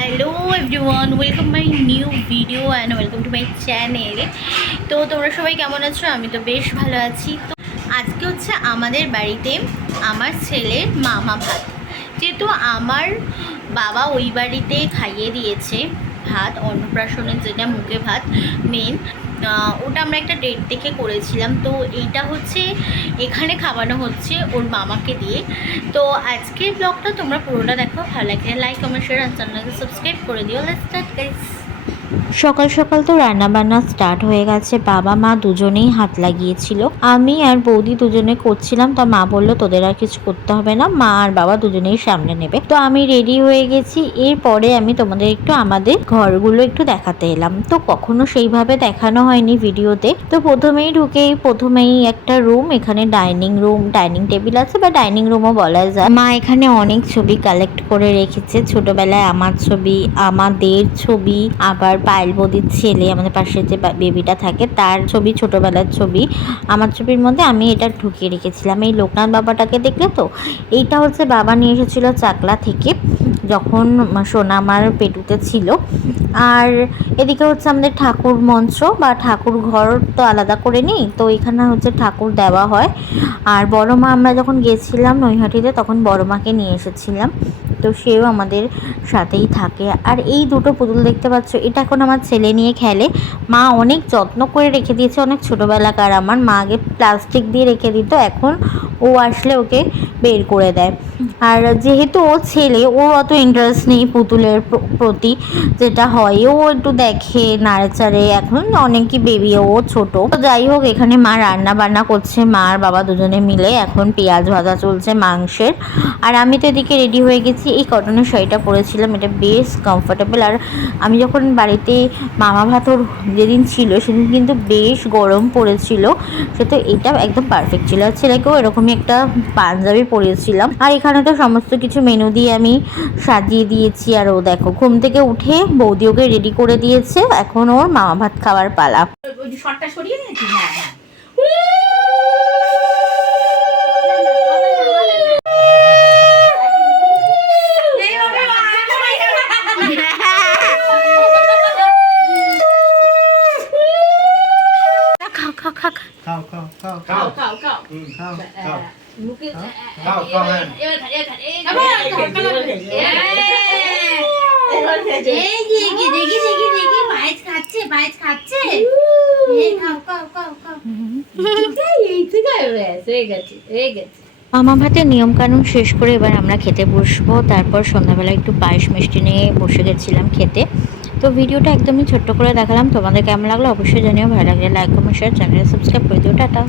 Hello everyone, welcome my new video and welcome to my channel. তো তোমরা সবাই কেমন আছো? আমি তো বেশ ভালো আছি। তো আজকে হচ্ছে আমাদের বাড়িতে আমার ছেলের মামা ভাত। যেহেতু আমার বাবা ওই বাড়িতে খাইয়ে দিয়েছে ভাত, অন্নপ্রাশনের যেটা মুখে ভাত মেন, ওটা আমরা একটা ডেট দেখে করেছিলাম। তো এইটা হচ্ছে এখানে খাওয়ানো হচ্ছে ওর মামাকে দিয়ে। তো আজকের ব্লগটা তোমরা পুরোটা দেখো, ভালো লাগলে লাইক কমেন্ট শেয়ার আর চ্যানেলকে সাবস্ক্রাইব করে দিও। Let's start guys. সকাল সকাল তো রান্না বান্না স্টার্ট হয়ে গেছে। বাবা মা দুজনেই হাত লাগিয়েছিল, আমি আর বৌদি দুজনে করছিলাম। তো মা বললো তোদের আর কিছু করতে হবে না, মা আর বাবা দুজনেই সামনে নেবে। তো আমি রেডি হয়ে গেছি। এরপরে আমি তোমাদের একটু আমাদের ঘরগুলো একটু দেখাতে এলাম। তো কখনো সেইভাবে দেখানো হয়নি ভিডিওতে। তো প্রথমেই একটা রুম, এখানে ডাইনিং টেবিল আছে বা ডাইনিং রুমও বলা যায়। মা এখানে অনেক ছবি কালেক্ট করে রেখেছে, ছোটবেলায় আমার ছবি, আমাদের ছবি, আবার পায়েল বৌদির ছেলে, আমাদের পাশে যে বেবিটা থাকে তার ছবি, ছোটবেলার ছবি। আমার ছবির মধ্যে আমি এটা ঢুকিয়ে রেখেছিলাম। এই লোকনাথ বাবাটাকে দেখলে তো, এইটা হচ্ছে বাবা নিয়ে এসেছিল চাকলা থেকে যখন সোনা আমার পেটুতে ছিল। আর এদিকে হচ্ছে আমাদের ঠাকুর মঞ্চ বা ঠাকুর ঘর তো আলাদা করে নিই, তো এখানে হচ্ছে ঠাকুর দেওয়া হয়। আর বড় মা, আমরা যখন গেছিলাম নৈহাটিতে তখন বড় মাকে নিয়ে এসেছিলাম, তো সেও আমাদের সাথেই থাকে। আর এই দুটো পুতুল দেখতে পাচ্ছ, এটা এখন আমার ছেলে নিয়ে খেলে। মা অনেক যত্ন করে রেখে দিয়েছে, অনেক ছোটোবেলাকার। আমার মা আগে প্লাস্টিক দিয়ে রেখে দিত, এখন ও আসলে ওকে বের করে দেয়। আর যেহেতু ও ছেলে, ওর অত ইন্টারেস্ট নেই পুতুলের প্রতি, যেটা হয় ও একটু দেখে নাড়েচাড়ে, এখন অনেকই বেবি, ও ছোট। তো যাই হোক, এখানে মা রান্না বান্না করছে, মা আর বাবা দুজনে মিলে। এখন পেঁয়াজ ভাজা চলছে মাংসের। আর আমি তো এদিকে রেডি হয়ে গেছি। এই কটনের শাড়িটা পরেছিলাম, এটা বেশ কমফোর্টেবল। আর আমি যখন বাড়িতে মামা ভাত ওর যেদিন ছিল সেদিন কিন্তু বেশ গরম পড়েছিল, সে তো এটা একদম পারফেক্ট ছিল। আর ছেলেকেও এরকমই একটা পাঞ্জাবি পরিয়েছিলাম। আর এখানে তো সমস্ত কিছু মেনু দিয়ে আমি সাজিয়ে দিয়েছি। আর ও দেখো, ঘুম থেকে উঠে বৌদি ওকে রেডি করে দিয়েছে, এখন ওর মামা ভাত খাওয়ার পালা। শর্টটা সরিয়ে নিয়েছি। হ্যাঁ হ্যাঁ, খাও খাও খাও খাও খাও খাও খাও খাও খাও খাও খাও মুখে খাও খাও হ্যাঁ মামা ভাতের নিয়মকানুন শেষ করে এবার আমরা খেতে বসবো। তারপর সন্ধ্যাবেলা একটু পায়েস মিষ্টি নিয়ে বসে গেছিলাম খেতে। তো ভিডিওটা একদমই ছোট্ট করে দেখালাম, তোমাদের কেমন লাগলো অবশ্যই জানিও। ভালো লাগলে like comment share, channel subscribe করে দিও। টাটা।